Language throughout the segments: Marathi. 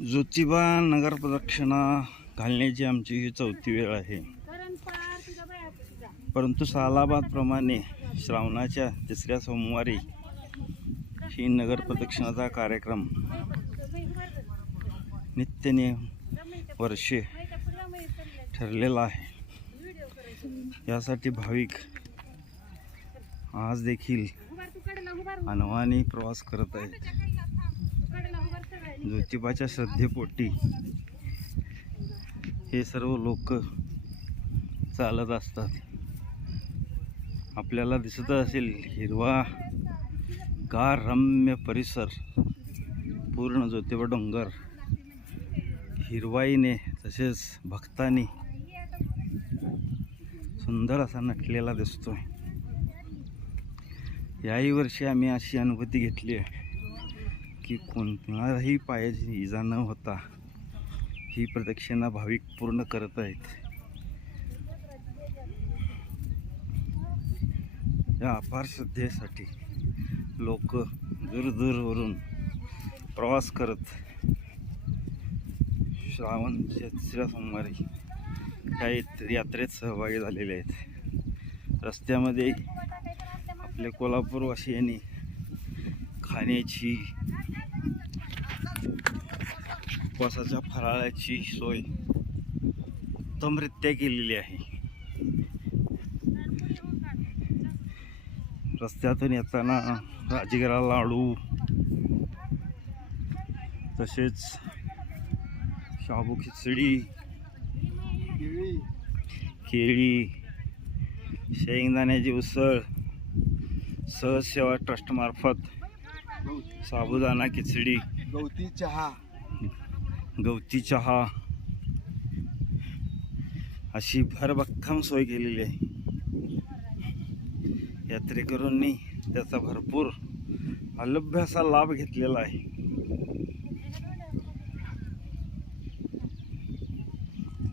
ज्योतिबा नगर प्रदक्षिणा घालण्याची आमची ही 4थी वेळ आहे. परंतु सालाबादप्रमाणे श्रावणाच्या 3ऱ्या सोमवारी ही नगर प्रदक्षिणाचा कार्यक्रम नित्यनियम वर्षे ठरलेला आहे. यासाठी भाविक आज देखील अनवाणी प्रवास करत आहेत. ज्योतिबाच्या श्रद्धेपोटी हे सर्व लोक चालत असतात. आपल्याला दिसत असेल हिरवा गार रम्य परिसर, पूर्ण ज्योतिबा डोंगर हिरवाईने तसेच भक्तांनी सुंदर असा नटलेला दिसतोय. याही वर्षी आम्ही अशी अनुभूती घेतली आहे की कोणालाही पायाची इजा न होता ही प्रदक्षिणा भाविक पूर्ण करत आहेत. या अपार श्रद्धेसाठी लोक दूरदूरवरून प्रवास करत श्रावणच्या 3ऱ्या सोमवारी या यात्रेत सहभागी झालेले आहेत. रस्त्यामध्ये आपले कोल्हापूरवासियांनी खाण्याची, उपवासाच्या फराळाची सोय उत्तमरित्या केलेली आहे. रस्त्यातून येताना राजगिरा लाडू तसेच शाबू खिचडी, केळी, शेंगदाण्याची उसळ, सहजसेवा ट्रस्टमार्फत साबुदाणा खिचडी, गवती चहा अशी भरभक्कम सोय केलेली आहे. यात्रेकरूंनी त्याचा भरपूर अलभ्य असा लाभ घेतलेला आहे.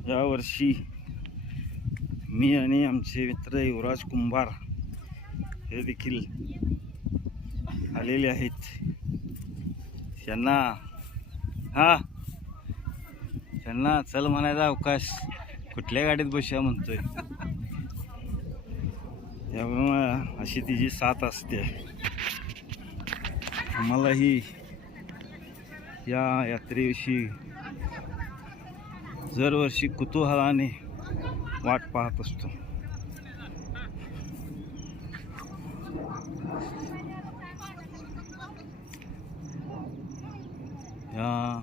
यावर्षी मी आणि आमचे मित्र युवराज कुंभार हे देखील आलेले आहेत. त्यांना चल म्हणायचा अवकाश, कुठल्या गाडीत बसूया म्हणतोय. त्यामुळे अशी तिची साथ असते. आम्हालाही या यात्रेविषयी दरवर्षी कुतूहलाने वाट पाहत असतो. या